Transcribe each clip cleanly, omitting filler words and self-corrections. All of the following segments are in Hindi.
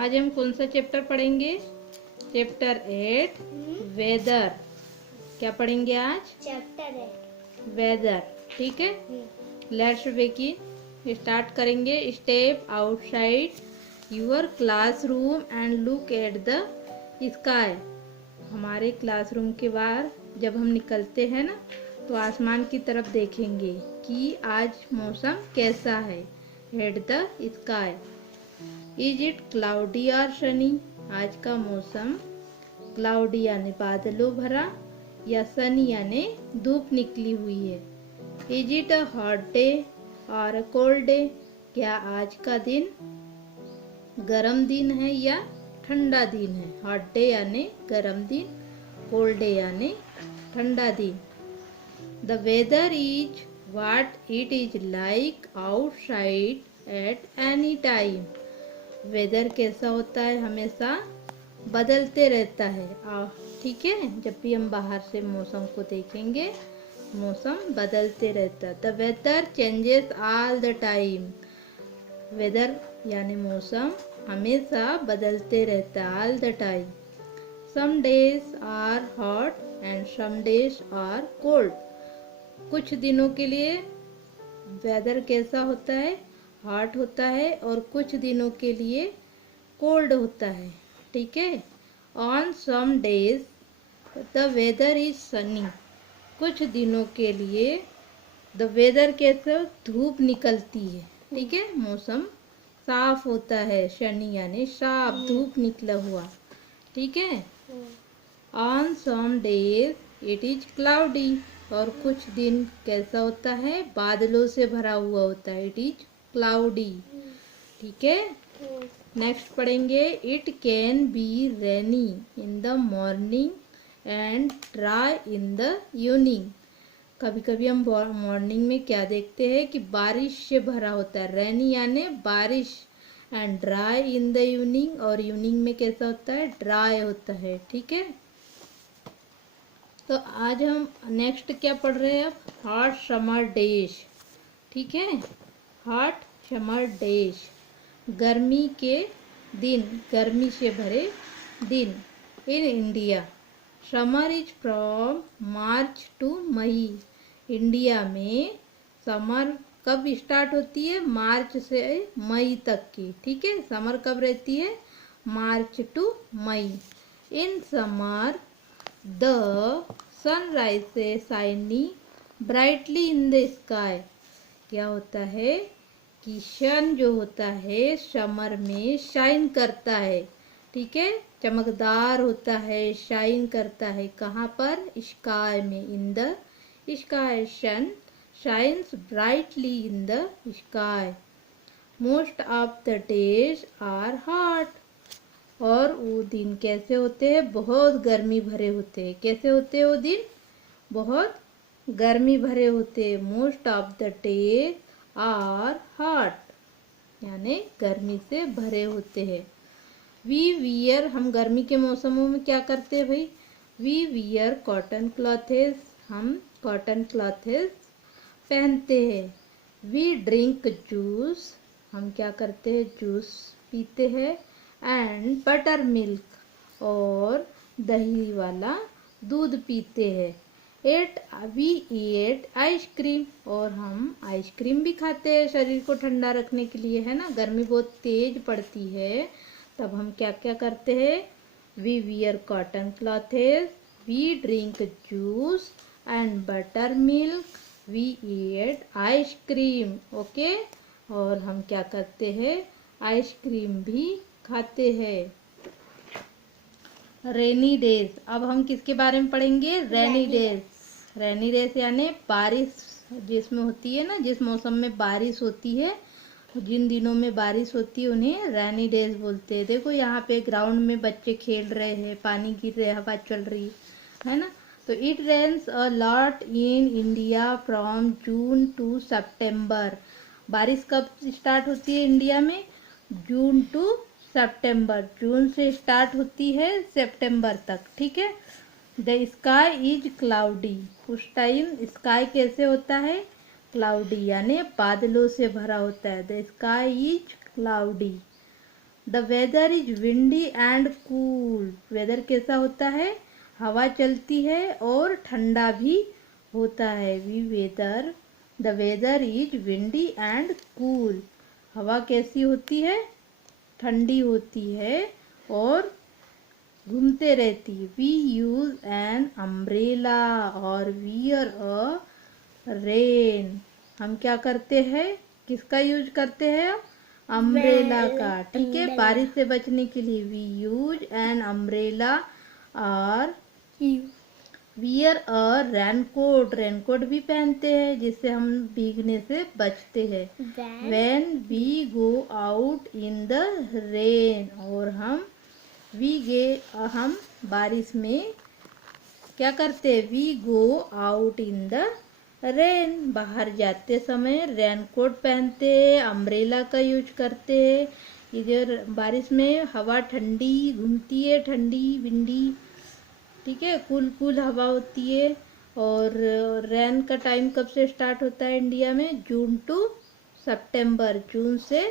आज हम कौन सा चैप्टर पढ़ेंगे? Chapter 8 weather. क्या पढ़ेंगे आज? Chapter 8 weather. ठीक है, लेट्स बिगिन। स्टार्ट करेंगे। Step outside your classroom and look at the sky. हमारे क्लासरूम के बाहर जब हम निकलते हैं ना, तो आसमान की तरफ देखेंगे कि आज मौसम कैसा है। Eight the sky. Is it cloudy और सनी? आज का मौसम क्लाउडी यानी बादलों भरा या सनी यानी धूप निकली हुई है। Is it a hot day और अ कोल्ड डे? क्या आज का दिन गर्म दिन है या ठंडा दिन है? हॉट डे यानी गर्म दिन, कोल्ड डे यानी ठंडा दिन। The weather is what it is like outside at any time. Weather कैसा होता है? हमेशा बदलते रहता है। ठीक है, जब भी हम बाहर से मौसम को देखेंगे, मौसम बदलते रहता है। The weather changes all the time. Weather यानी मौसम हमेशा बदलते रहता है, all the time. Some days are hot and some days are cold. कुछ दिनों के लिए वेदर कैसा होता है? हॉट होता है, और कुछ दिनों के लिए कोल्ड होता है। ठीक है। On some days the weather is sunny. कुछ दिनों के लिए द वेदर कैसे? धूप निकलती है। ठीक है, मौसम साफ होता है, शनि यानी साफ, धूप निकला हुआ। ठीक है। On some days it is cloudy. और कुछ दिन कैसा होता है? बादलों से भरा हुआ होता है। It is cloudy. ठीक है। नेक्स्ट पढ़ेंगे। It can be rainy in the morning and dry in the evening. कभी कभी हम मॉर्निंग में क्या देखते हैं कि बारिश से भरा होता है, रेनी यानी बारिश, and dry in the evening, और इवनिंग में कैसा होता है? ड्राई होता है। ठीक है। तो आज हम नेक्स्ट क्या पढ़ रहे हैं? अब हॉट समर डेज। ठीक है, हॉट समर डेज, गर्मी के दिन, गर्मी से भरे दिन in India. Summer is from March to May. India में समर कब स्टार्ट होती है? मार्च से मई तक की। ठीक है, समर कब रहती है? March to May. In summer the sun rises shining brightly in the sky. क्या होता है कि सन जो होता है समर में शाइन करता है। ठीक है, चमकदार होता है, शाइन करता है। कहाँ पर? स्काई में। In the sky sun shines brightly in the sky. Most of the days are hot. और वो दिन कैसे होते हैं? बहुत गर्मी भरे होते हैं। कैसे होते हैं वो दिन? बहुत गर्मी भरे होते हैं। Most of the day are hot यानी गर्मी से भरे होते हैं। वी वियर, हम गर्मी के मौसमों में क्या करते हैं भाई? We wear cotton clothes. हम कॉटन क्लॉथेस पहनते हैं। वी ड्रिंक जूस, हम क्या करते हैं? जूस पीते हैं। एंड बटर मिल्क, और दही वाला दूध पीते हैं। वी ईट आइसक्रीम, और हम आइसक्रीम भी खाते हैं शरीर को ठंडा रखने के लिए, है ना। गर्मी बहुत तेज पड़ती है, तब हम क्या क्या करते हैं? We wear cotton clothes, we drink juice and butter milk, we eat ice cream. Okay, और हम क्या करते हैं? आइसक्रीम भी खाते हैं। Rainy days. अब हम किसके बारे में पढ़ेंगे? Rainy days. रेनी डेज यानी बारिश जिसमें होती है ना, जिस मौसम में बारिश होती है, जिन दिनों में बारिश होती है उन्हें रेनी डेज बोलते हैं। देखो यहाँ पे ग्राउंड में बच्चे खेल रहे हैं, पानी गिर रहे, हवा चल रही है ना। तो it rains a lot in India from June to September. बारिश कब स्टार्ट होती है इंडिया में? जून टू सितंबर। जून से स्टार्ट होती है सितंबर तक। ठीक है। The sky is cloudy. उस टाइम स्काई कैसे होता है? क्लाउडी यानी बादलों से भरा होता है। The sky is cloudy. The weather is windy and cool. Weather कैसा होता है? हवा चलती है और ठंडा भी होता है। The weather is windy and cool. हवा कैसी होती है? ठंडी होती है और घूमते रहती है। वी यूज एन अम्ब्रेला और वियर अ रेन। हम क्या करते हैं? किसका यूज करते हैं? अम्ब्रेला का। ठीक है, बारिश से बचने के लिए वी यूज एन अम्ब्रेला और वियर अ रेनकोट। रेनकोट भी पहनते हैं जिससे हम भीगने से बचते हैं। When we go out in the rain. और हम बारिश में क्या करते हैं? We go out in the rain. बाहर जाते समय रेनकोट पहनते हैं, अम्ब्रेला का यूज करते हैं। इधर बारिश में हवा ठंडी घूमती है, ठंडी विंडी, ठीक है, कूल हवा होती है। और रेन का टाइम कब से स्टार्ट होता है इंडिया में? जून टू सितंबर। जून से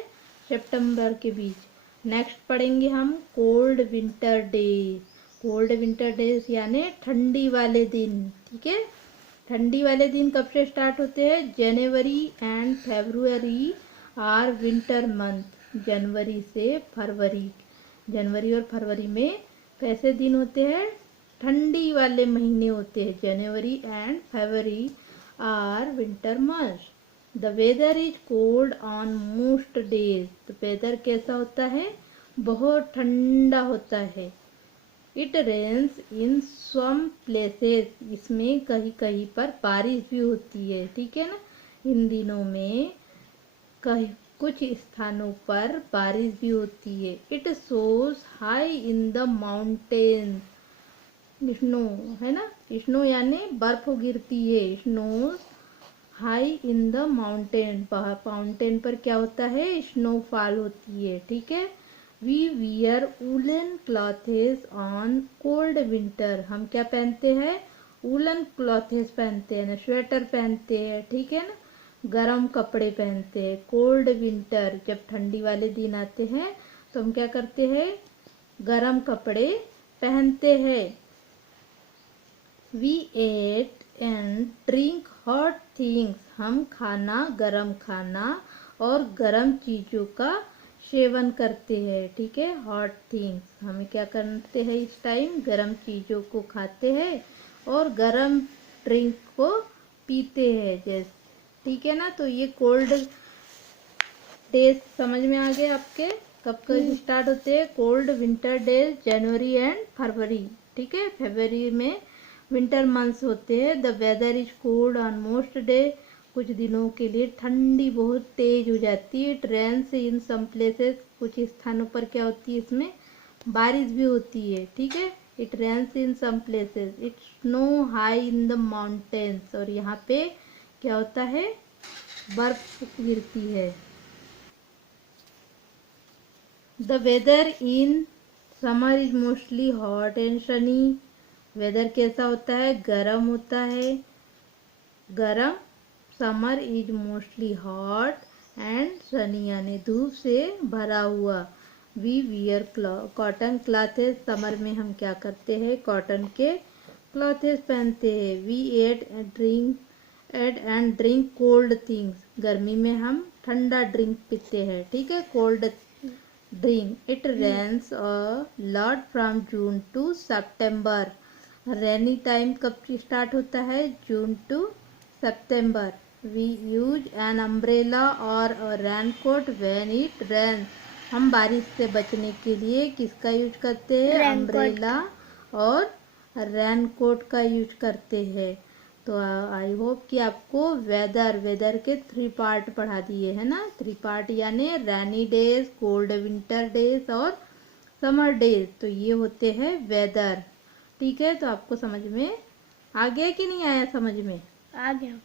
सितंबर के बीच। नेक्स्ट पढ़ेंगे हम cold winter days. Cold winter days यानी ठंडी वाले दिन। ठीक है, ठंडी वाले दिन कब से स्टार्ट होते हैं? January and February are winter month. जनवरी से फरवरी। जनवरी और फरवरी में कैसे दिन होते हैं? ठंडी वाले महीने होते हैं। January and February are winter month. The weather is cold on most days. तो वेदर कैसा होता है? बहुत ठंडा होता है। It rains in some places. इसमें कहीं कहीं पर बारिश भी होती है। ठीक है ना, इन दिनों में कहीं कुछ स्थानों पर बारिश भी होती है। इट सोज high in the mountains. Snow है ना, स्नो यानी बर्फ गिरती है। Snow high in the mountain. Mountain पर क्या होता है? स्नोफॉल होती है। ठीक है, we wear woollen clothes on cold winter. हम क्या पहनते हैं? वूलन क्लॉथेस पहनते हैं ना, स्वेटर पहनते हैं। ठीक है ना, गर्म कपड़े पहनते हैं। कोल्ड विंटर, जब ठंडी वाले दिन आते हैं तो हम क्या करते हैं? गर्म कपड़े पहनते हैं। We eight and drink hot things. हम गरम खाना और गरम चीजों का सेवन करते हैं। ठीक है, हॉट थिंग्स। हमें क्या करते हैं इस टाइम? गरम चीजों को खाते हैं और गरम ड्रिंक को पीते हैं जैसे। ठीक है ना, तो ये कोल्ड डेज समझ में आ गए आपके? कब कब स्टार्ट होते हैं? Cold winter days January and February. ठीक है, फरवरी में विंटर मंथ्स होते हैं। The weather is cold on most day. कुछ दिनों के लिए ठंडी बहुत तेज हो जाती है। It rains in some places. कुछ स्थानों पर क्या होती है? इसमें बारिश भी होती है। ठीक है, it rains in some places. It snow high in the mountains. और यहाँ पे क्या होता है? बर्फ गिरती है। The weather in summer is mostly hot and sunny. वेदर कैसा होता है? गरम होता है। गरम। Summer is mostly hot and sunny यानी धूप से भरा हुआ। We wear cotton clothes. Summer में हम क्या करते हैं? कॉटन के क्लॉथेस पहनते हैं। We eight and drink cold things. गर्मी में हम ठंडा ड्रिंक पीते हैं। ठीक है, cold drink. It rains a lot from June to September. Rainy time कब स्टार्ट होता है? June to September. We use an umbrella और रेनकोट व्हेन इट रेन्स। हम बारिश से बचने के लिए किसका यूज करते हैं? अम्ब्रेला और रेनकोट का यूज करते हैं। तो आई होप कि आपको वेदर के 3 पार्ट पढ़ा दिए है ना। 3 पार्ट यानी rainy days, cold winter days और समर डेज। तो ये होते हैं वेदर। ठीक है, तो आपको समझ में आ गया कि नहीं आया? समझ में आ गया।